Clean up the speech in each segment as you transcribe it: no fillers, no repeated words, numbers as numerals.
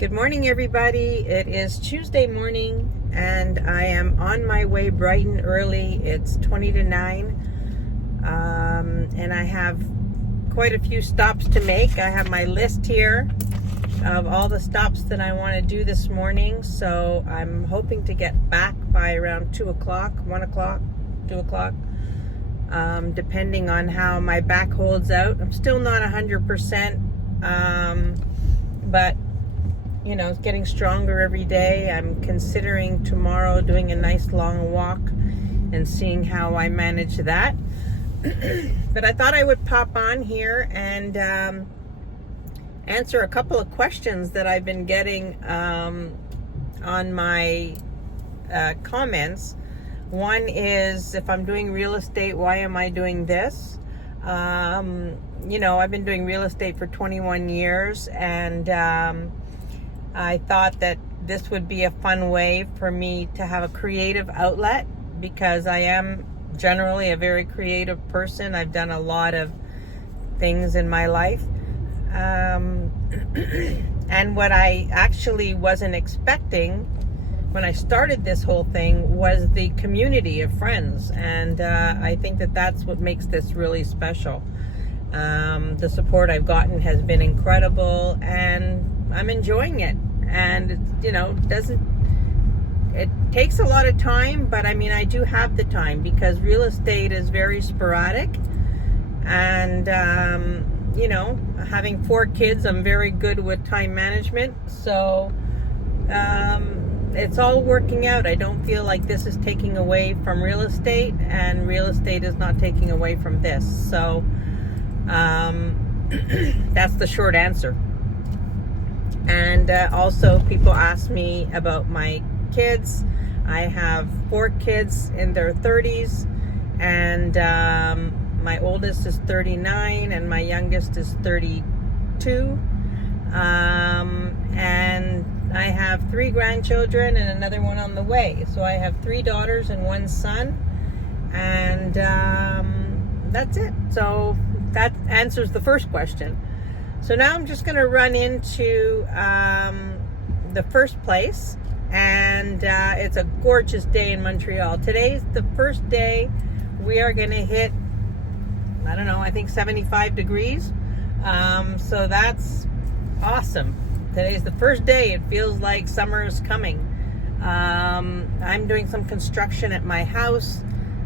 Good morning, everybody. It is Tuesday morning, and I am on my way bright and early. It's 20 to 9, and I have quite a few stops to make. I have my list here of all the stops that I want to do this morning, so I'm hoping to get back by around 2 o'clock, 1 o'clock, 2 o'clock, depending on how my back holds out. I'm still not 100%, but you know, it's getting stronger every day. I'm considering tomorrow doing a nice long walk and seeing how I manage that. But I thought I would pop on here and answer a couple of questions that I've been getting on my comments. One is, if I'm doing real estate, why am I doing this? You know, I've been doing real estate for 21 years, and I thought that this would be a fun way for me to have a creative outlet, because I am generally a very creative person. I've done a lot of things in my life. And what I actually wasn't expecting when I started this whole thing was the community of friends. And I think that that's what makes this really special. The support I've gotten has been incredible, and I'm enjoying it. And you know, it takes a lot of time, but I mean, I do have the time, because real estate is very sporadic. And you know, having 4 kids, I'm very good with time management, so it's all working out. I don't feel like this is taking away from real estate, and real estate is not taking away from this. So that's the short answer. And also, people ask me about my kids. I have 4 kids in their 30s, and my oldest is 39 and my youngest is 32. And I have 3 grandchildren and another one on the way. So I have 3 daughters and 1 son, and that's it. So that answers the first question. So now I'm just going to run into the first place, and it's a gorgeous day in Montreal. Today's the first day we are going to hit, I don't know, I think 75 degrees. So that's awesome. Today's the first day it feels like summer is coming. I'm doing some construction at my house.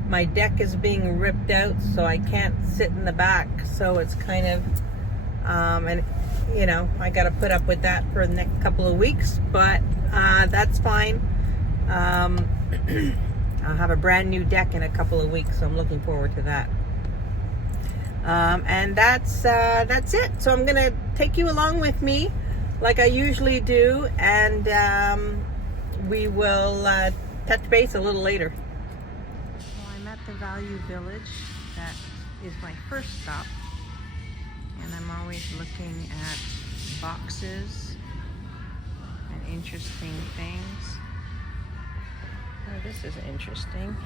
My deck is being ripped out, so I can't sit in the back. So it's kind of... and you know, I got to put up with that for the next couple of weeks, but that's fine. I'll have a brand new deck in a couple of weeks, so I'm looking forward to that. And that's it. So I'm gonna take you along with me, like I usually do, and we will touch base a little later. Well, I'm at the Value Village. That is my first stop. And I'm always looking at boxes and interesting things. Oh, this is interesting.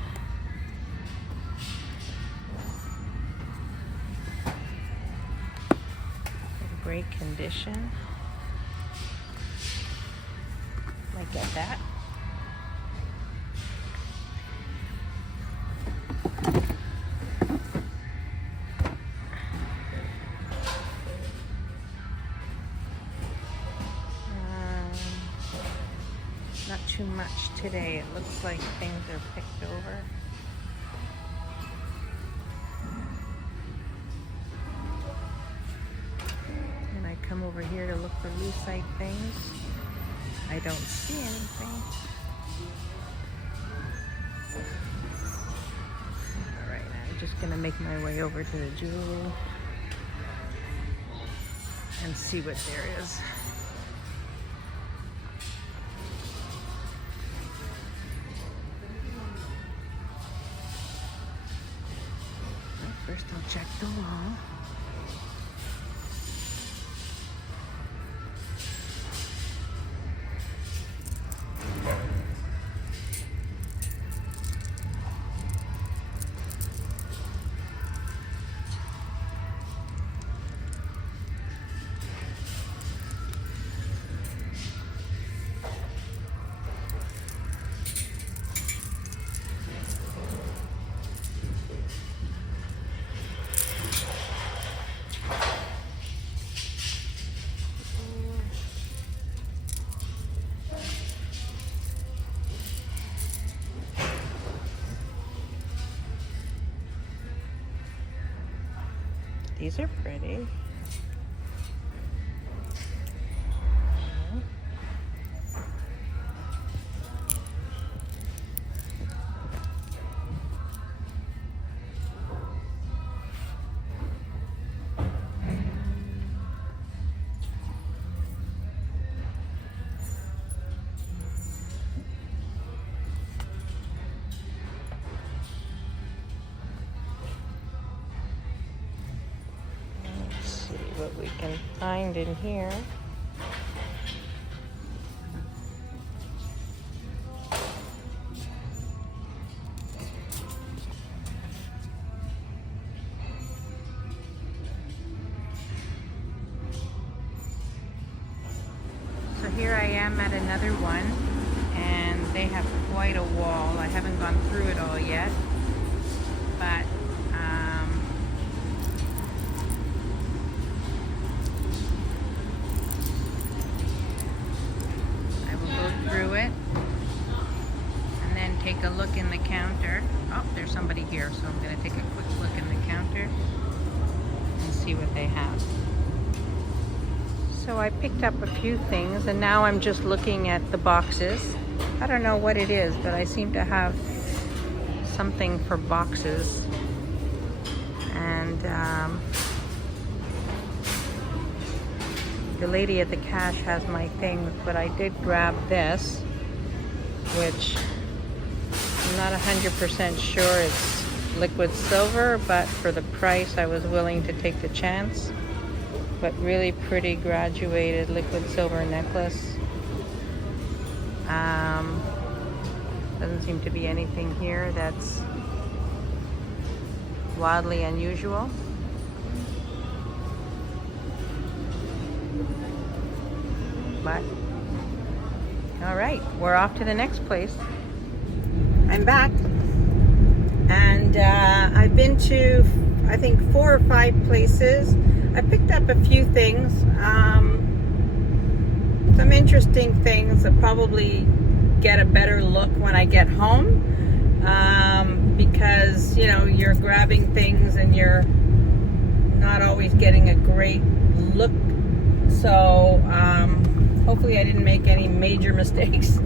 In great condition. Might get that. Not too much today. It looks like things are picked over. And I come over here to look for lucite things. I don't see anything. Alright, I'm just gonna make my way over to the jewelry and see what there is. First, I'll check the wall. These are pretty. What we can find in here. So here I am at another one, and they have quite a wall. I haven't gone through it all yet, but through it and then take a look in the counter. Oh, there's somebody here, so I'm going to take a quick look in the counter and see what they have. So I picked up a few things, and now I'm just looking at the boxes. I don't know what it is, but I seem to have something for boxes. And the lady at the cash has my things, but I did grab this, which I'm not 100% sure it's liquid silver, but for the price I was willing to take the chance. But really pretty graduated liquid silver necklace. Doesn't seem to be anything here that's wildly unusual. But all right, we're off to the next place. I'm back, and I've been to, I think, 4 or 5 places. I picked up a few things, some interesting things. I'll probably get a better look when I get home, because you know, you're grabbing things and you're not always getting a great look. So hopefully I didn't make any major mistakes,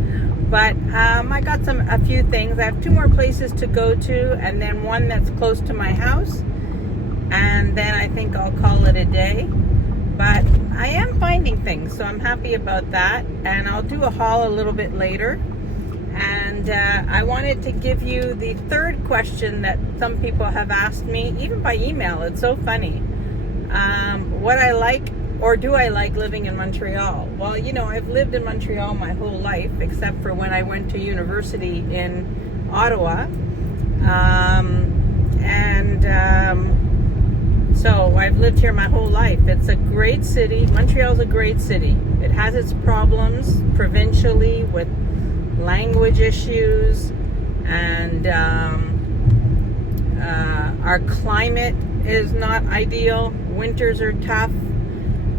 but I got a few things. I have 2 more places to go to, and then one that's close to my house, and then I think I'll call it a day. But I am finding things, so I'm happy about that, and I'll do a haul a little bit later. And I wanted to give you the 3rd question that some people have asked me, even by email. It's so funny. What I like, or do I like, living in Montreal? Well, you know, I've lived in Montreal my whole life, except for when I went to university in Ottawa. So I've lived here my whole life. It's a great city. Montreal's a great city. It has its problems provincially with language issues, and our climate is not ideal. Winters are tough.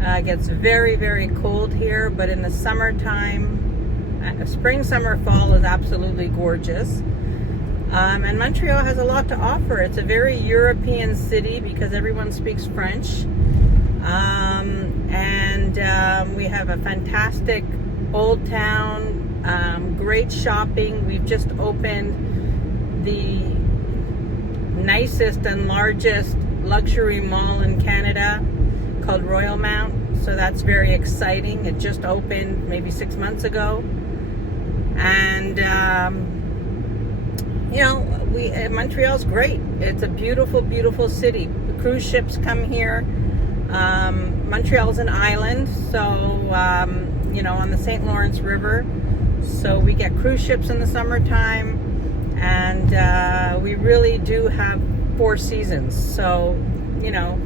It gets very, very cold here, but in the summertime, spring, summer, fall is absolutely gorgeous. And Montreal has a lot to offer. It's a very European city because everyone speaks French. We have a fantastic old town, great shopping. We've just opened the nicest and largest luxury mall in Canada called Royal Mount. So that's very exciting. It just opened maybe 6 months ago. And you know, Montreal's great. It's a beautiful, beautiful city. The cruise ships come here. Montreal's an island, so you know, on the St. Lawrence River. So we get cruise ships in the summertime, and we really do have 4 seasons. So, you know,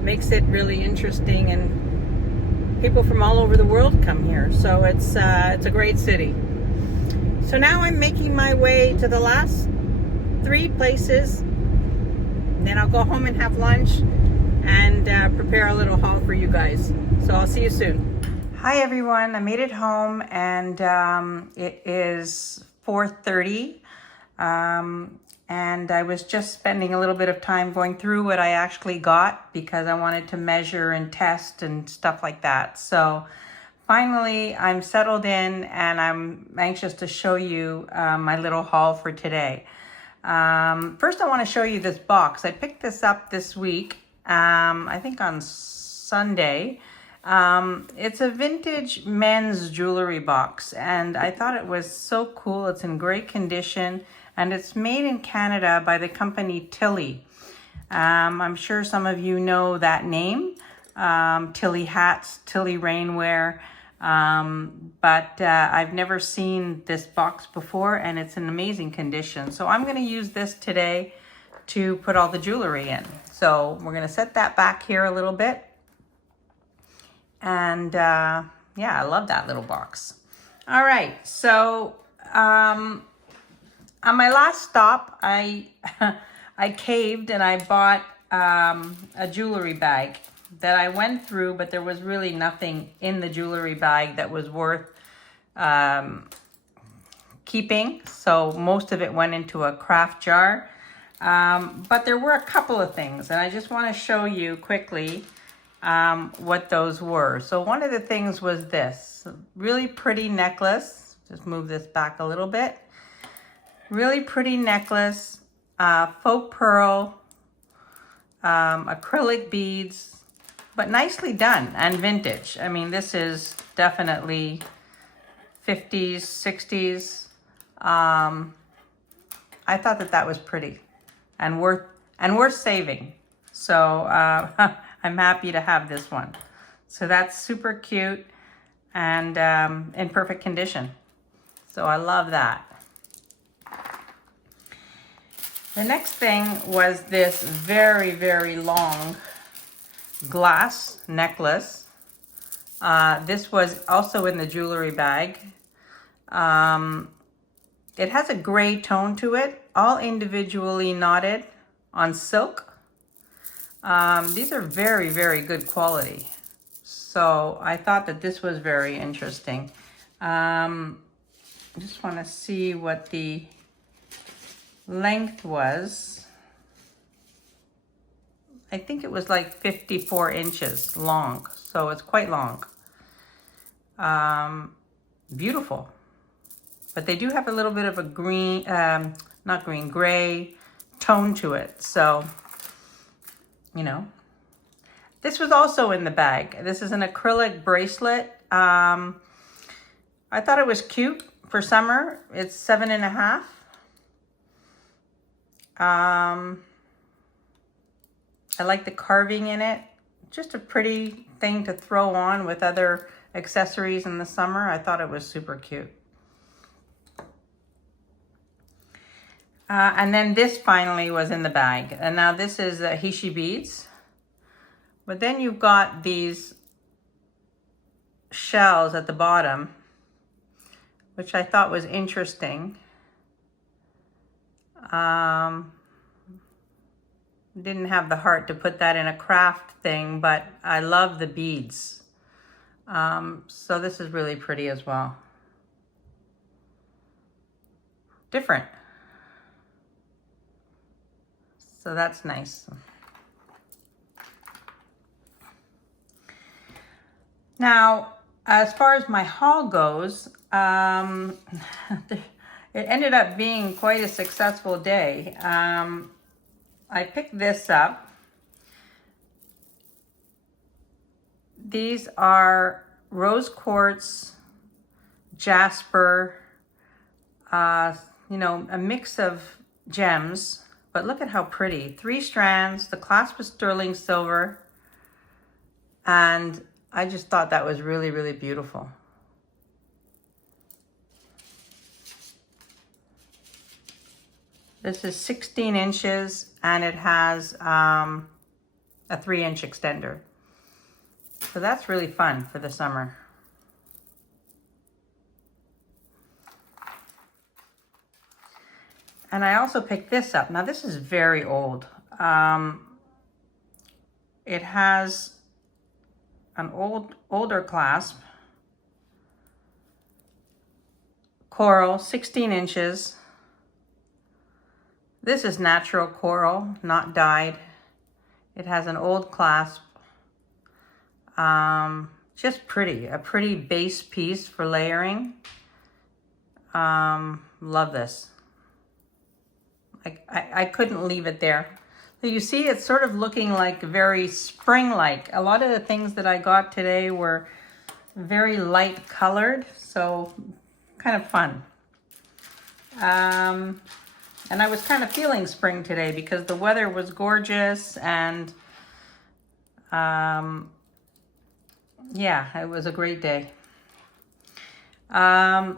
makes it really interesting, and people from all over the world come here. So it's a great city. So now I'm making my way to the last 3 places. Then I'll go home and have lunch and prepare a little haul for you guys. So I'll see you soon. Hi everyone, I made it home, and it is 4:30. And I was just spending a little bit of time going through what I actually got because I wanted to measure and test and stuff like that. So finally, I'm settled in and I'm anxious to show you my little haul for today. First, I want to show you this box. I picked this up this week, I think on Sunday. It's a vintage men's jewelry box, and I thought it was so cool. It's in great condition, and it's made in Canada by the company Tilly. I'm sure some of you know that name, Tilly hats, Tilly rainwear. But I've never seen this box before, and it's in amazing condition. So I'm going to use this today to put all the jewelry in. So we're going to set that back here a little bit. And yeah, I love that little box. All right, so on my last stop, I caved and I bought a jewelry bag that I went through, but there was really nothing in the jewelry bag that was worth keeping. So most of it went into a craft jar. But there were a couple of things, and I just want to show you quickly what those were. So one of the things was this really pretty necklace. Just move this back a little bit. Really pretty necklace, faux pearl, acrylic beads, but nicely done and vintage. I mean, this is definitely 50s, 60s. I thought that was pretty and worth saving. So I'm happy to have this one. So that's super cute and in perfect condition. So I love that. The next thing was this very, very long glass necklace. This was also in the jewelry bag. It has a gray tone to it, all individually knotted on silk. These are very, very good quality. So I thought that this was very interesting. I just want to see what the length was. I think it was like 54 inches long, so it's quite long. Beautiful. But they do have a little bit of a green, not green, gray tone to it. So, you know. This was also in the bag. This is an acrylic bracelet. I thought it was cute for summer. It's 7.5. I like the carving in it. Just a pretty thing to throw on with other accessories in the summer. I thought it was super cute. And then this finally was in the bag. And now this is Hishi beads. But then you've got these shells at the bottom, which I thought was interesting. Didn't have the heart to put that in a craft thing, but I love the beads. So this is really pretty as well. Different. So that's nice. Now, as far as my haul goes, it ended up being quite a successful day. I picked this up. These are rose quartz, jasper, you know, a mix of gems. But look at how pretty. 3 strands, the clasp is sterling silver. And I just thought that was really, really beautiful. This is 16 inches and it has a 3-inch extender. So that's really fun for the summer. And I also picked this up. Now this is very old. It has an older clasp, coral, 16 inches. This is natural coral, not dyed. It has an old clasp. Just pretty, a pretty base piece for layering. Love this. I couldn't leave it there. So you see, it's sort of looking like very spring-like. A lot of the things that I got today were very light colored, so kind of fun. And I was kind of feeling spring today because the weather was gorgeous, and yeah, it was a great day.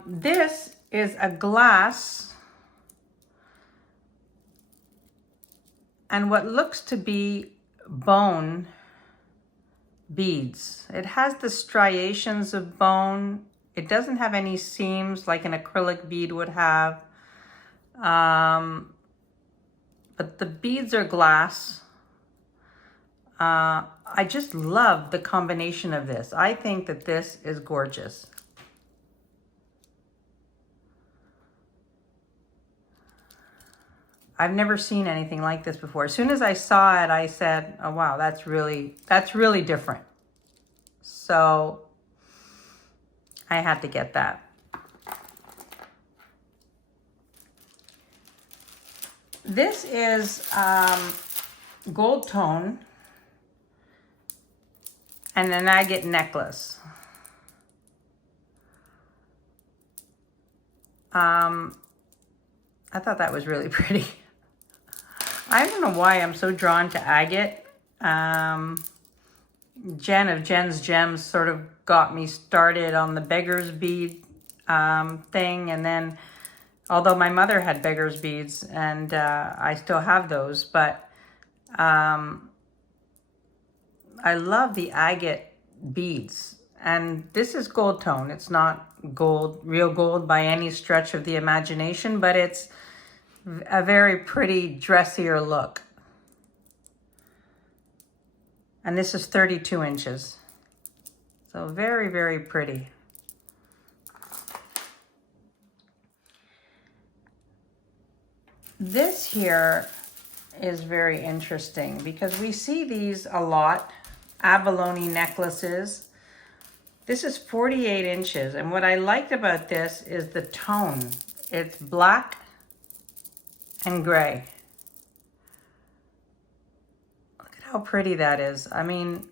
This is a glass and what looks to be bone beads. It has the striations of bone. It doesn't have any seams like an acrylic bead would have. But the beads are glass. I just love the combination of this. I think that this is gorgeous. I've never seen anything like this before. As soon as I saw it, I said, oh wow, that's really different. So I had to get that. This is gold tone and an agate necklace. I thought that was really pretty. I don't know why I'm so drawn to agate. Jen of Jen's Gems sort of got me started on the beggar's bead thing, and then although my mother had beggar's beads, and I still have those, but I love the agate beads. And this is gold tone. It's not gold, real gold by any stretch of the imagination, but it's a very pretty, dressier look. And this is 32 inches. So very, very pretty. This here is very interesting because we see these a lot, abalone necklaces. This is 48 inches, and what I liked about this is the tone. It's black and gray. Look at how pretty that is. I mean,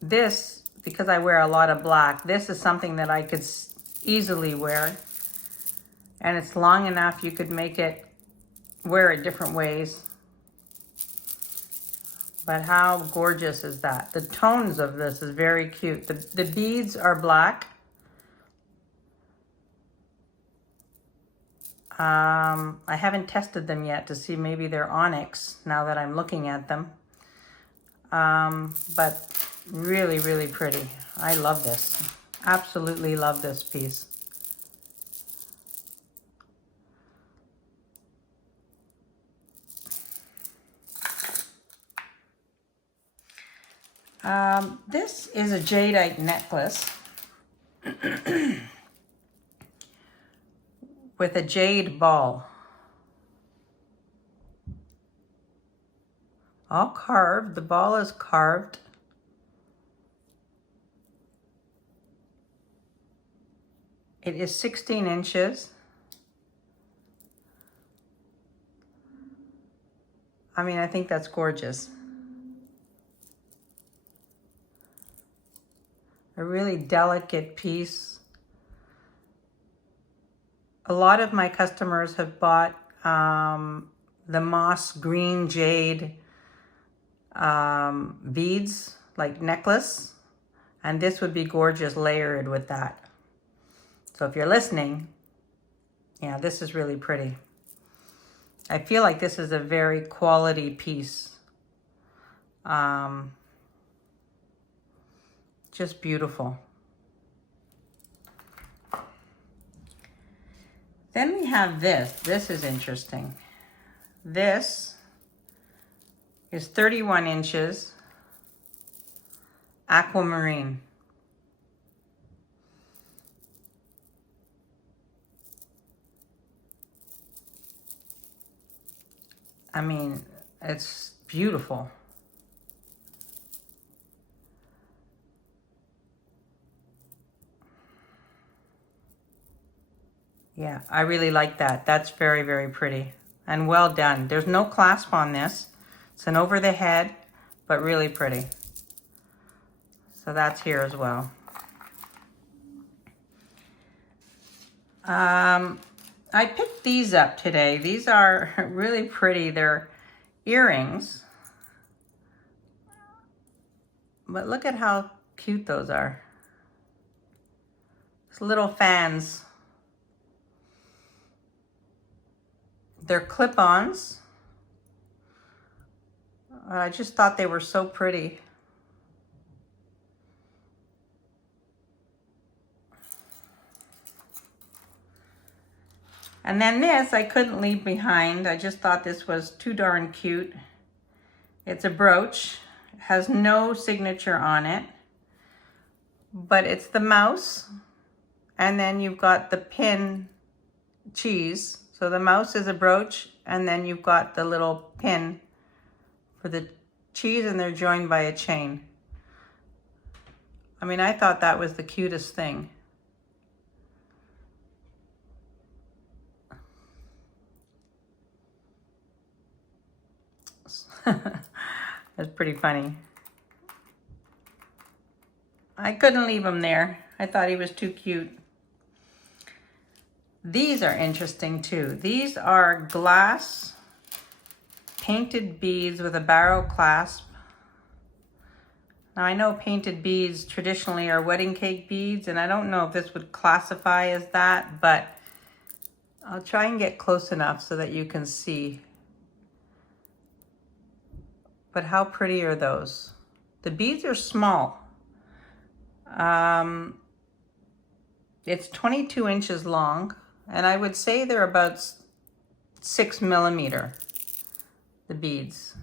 this, because I wear a lot of black, this is something that I could easily wear. And it's long enough you could make it, wear it different ways. But how gorgeous is that? The tones of this is very cute. The beads are black. I haven't tested them yet to see maybe they're onyx now that I'm looking at them. But really, really pretty. I love this. Absolutely love this piece. This is a jadeite necklace with a jade ball. All carved. The ball is carved. It is 16 inches. I mean, I think that's gorgeous. A really delicate piece. A lot of my customers have bought the moss green jade beads, like necklace, and this would be gorgeous layered with that. So if you're listening, yeah, this is really pretty. I feel like this is a very quality piece. Just beautiful. Then we have this. This is interesting. This is 31 inches, aquamarine. I mean, it's beautiful. Yeah, I really like that. That's very, very pretty and well done. There's no clasp on this. It's an over the head, but really pretty. So that's here as well. I picked these up today. These are really pretty. They're earrings. But look at how cute those are. It's little fans. They're clip-ons. I just thought they were so pretty. And then this I couldn't leave behind. I just thought this was too darn cute. It's a brooch. It has no signature on it, but it's the mouse. And then you've got the pin cheese. So the mouse is a brooch, and then you've got the little pin for the cheese, and they're joined by a chain. I mean, I thought that was the cutest thing. That's pretty funny. I couldn't leave him there. I thought he was too cute. These are interesting too. These are glass painted beads with a barrel clasp. Now I know painted beads traditionally are wedding cake beads, and I don't know if this would classify as that, but I'll try and get close enough so that you can see. But how pretty are those? The beads are small. It's 22 inches long, and I would say they're about 6 millimeter, the beads.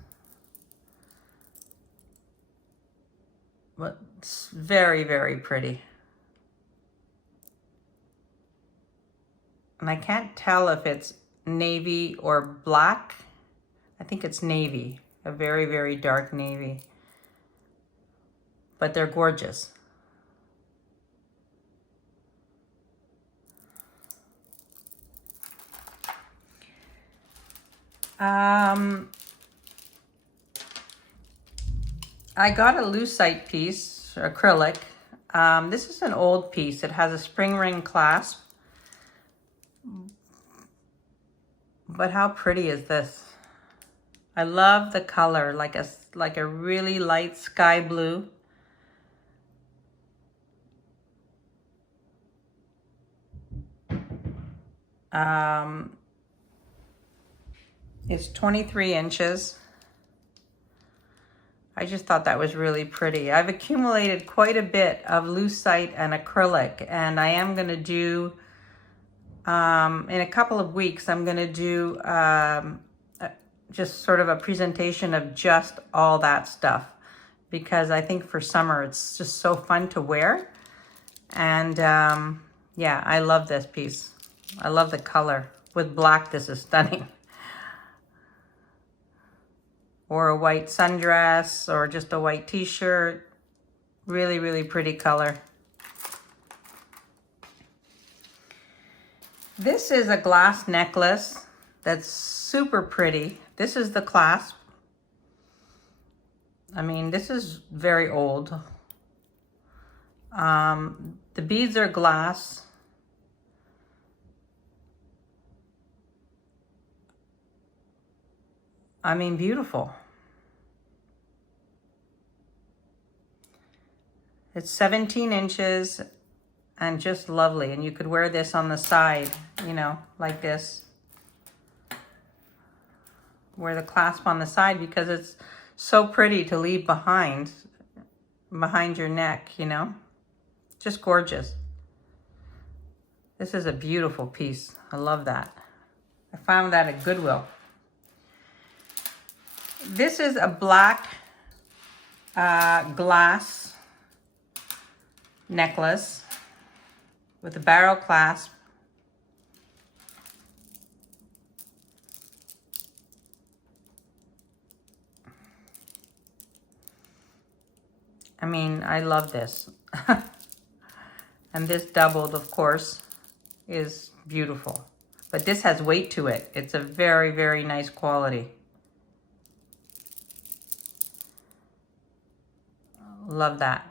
But it's very, very pretty. And I can't tell if it's navy or black. I think it's navy, a very, very dark navy. But they're gorgeous. I got a lucite piece, acrylic. This is an old piece. It has a spring ring clasp. But how pretty is this? I love the color, like a really light sky blue. It's 23 inches. I just thought that was really pretty. I've accumulated quite a bit of lucite and acrylic, and I am going to do, in a couple of weeks, I'm going to do just sort of a presentation of just all that stuff, because I think for summer it's just so fun to wear. And yeah, I love this piece. I love the color. With black, this is stunning. Or a white sundress, or just a white t-shirt. Really, really pretty color. This is a glass necklace that's super pretty. This is the clasp. I mean, this is very old. The beads are glass. I mean, beautiful. It's 17 inches and just lovely. And you could wear this on the side, you know, like this. Wear the clasp on the side because it's so pretty to leave behind your neck, you know. Just gorgeous. This is a beautiful piece. I love that. I found that at Goodwill. This is a black glass necklace with a barrel clasp. I mean, I love this. And this doubled, of course, is beautiful. But this has weight to it. It's a very, very nice quality. Love that.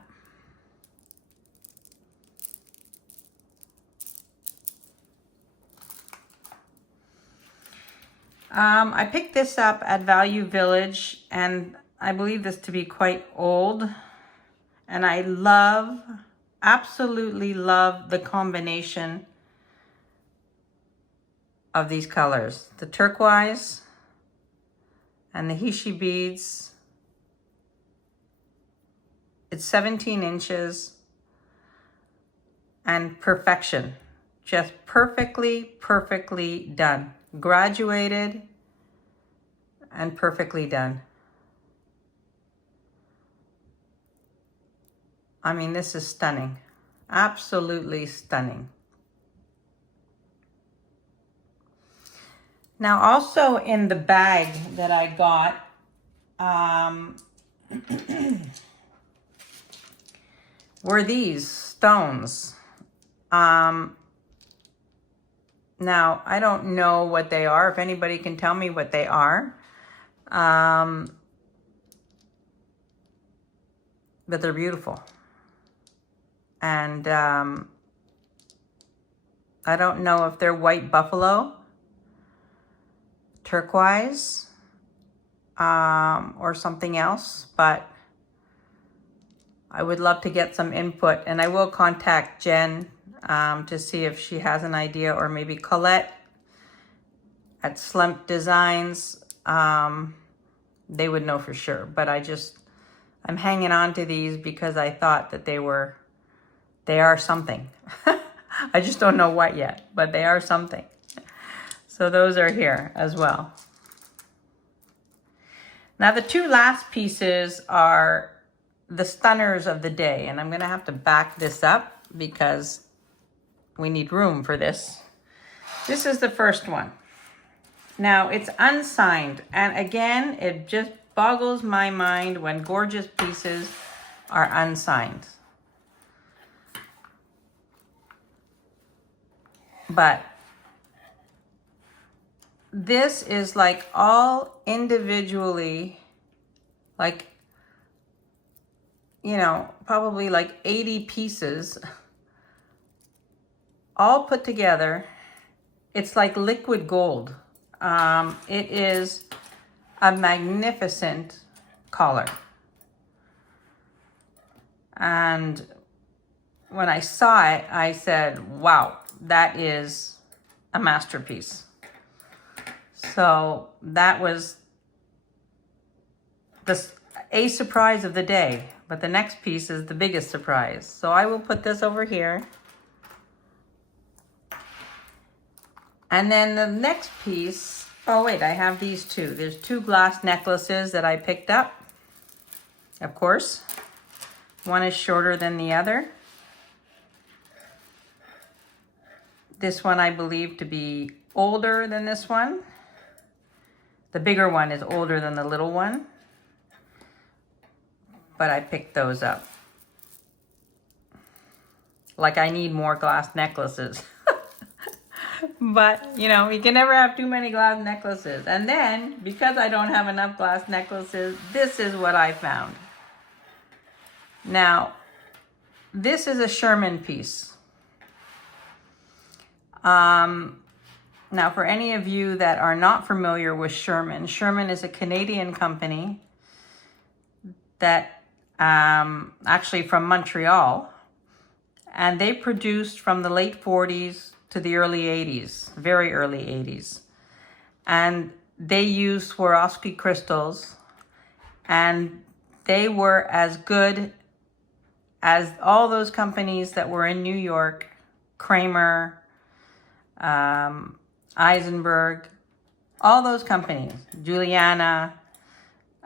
I picked this up at Value Village, and I believe this to be quite old. And I love, absolutely love the combination of these colors. The turquoise and the Hishi beads. It's 17 inches and perfection. Just perfectly, perfectly done. Graduated and perfectly done. I mean, this is stunning. Absolutely stunning. Now, also in the bag that I got, were these stones. Now, I don't know what they are. If anybody can tell me what they are. But they're beautiful. And I don't know if they're white buffalo, turquoise, or something else, but I would love to get some input, and I will contact Jen to see if she has an idea, or maybe Colette at Slump Designs. They would know for sure, but I'm hanging on to these because I thought that they are something. I just don't know what yet, but they are something. So those are here as well. Now the two last pieces are the stunners of the day, and I'm gonna have to back this up because we need room for this. This is the first one. Now it's unsigned, and again, it just boggles my mind when gorgeous pieces are unsigned. But this is like all individually, like, you know, probably like 80 pieces all put together. It's like liquid gold. It is a magnificent collar. And when I saw it, I said, wow, that is a masterpiece. So that was a surprise of the day, but the next piece is the biggest surprise. So I will put this over here. And then the next piece, oh wait, I have these two. There's two glass necklaces that I picked up, of course. One is shorter than the other. This one I believe to be older than this one. The bigger one is older than the little one. But I picked those up. Like I need more glass necklaces. But, you know, you can never have too many glass necklaces. And then, because I don't have enough glass necklaces, this is what I found. Now, this is a Sherman piece. Now, for any of you that are not familiar with Sherman, Sherman is a Canadian company that actually from Montreal, and they produced from the late 40s to the early 80s, very early 80s. And they used Swarovski crystals, and they were as good as all those companies that were in New York, Kramer, Eisenberg, all those companies, Juliana.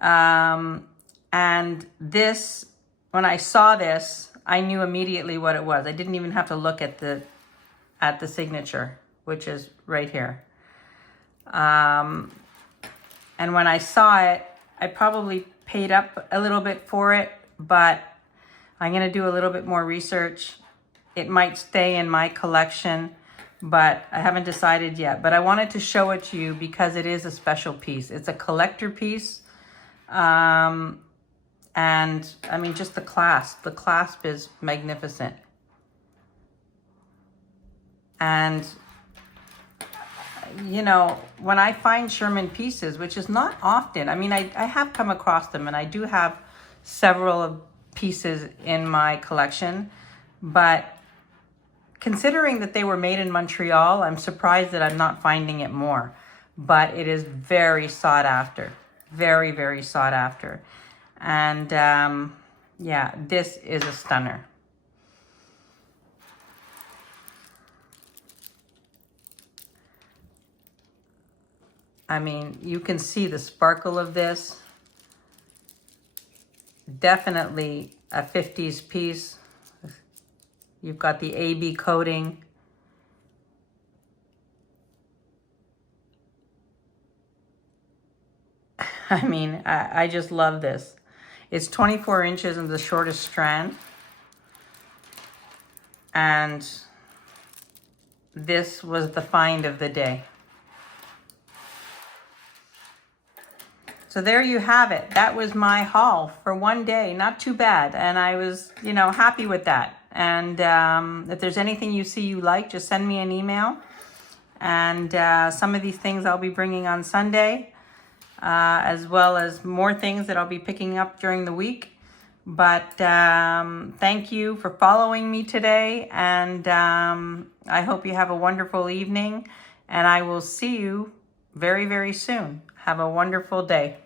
And this, when I saw this, I knew immediately what it was. I didn't even have to look at the signature, which is right here. And when I saw it, I probably paid up a little bit for it, but I'm going to do a little bit more research. It might stay in my collection, but I haven't decided yet. But I wanted to show it to you because it is a special piece. It's a collector piece. And I mean, just the clasp is magnificent. And, you know, when I find Sherman pieces, which is not often, I mean, I have come across them, and I do have several pieces in my collection, but considering that they were made in Montreal, I'm surprised that I'm not finding it more. But it is very sought after. Very, very sought after. And yeah, this is a stunner. I mean, you can see the sparkle of this. Definitely a 50s piece. You've got the AB coating. I mean, I just love this. It's 24 inches in the shortest strand. And this was the find of the day. So there you have it. That was my haul for one day. Not too bad. And I was, you know, happy with that. And if there's anything you see you like, just send me an email. And some of these things I'll be bringing on Sunday, as well as more things that I'll be picking up during the week. But thank you for following me today. And I hope you have a wonderful evening. And I will see you very, very soon. Have a wonderful day.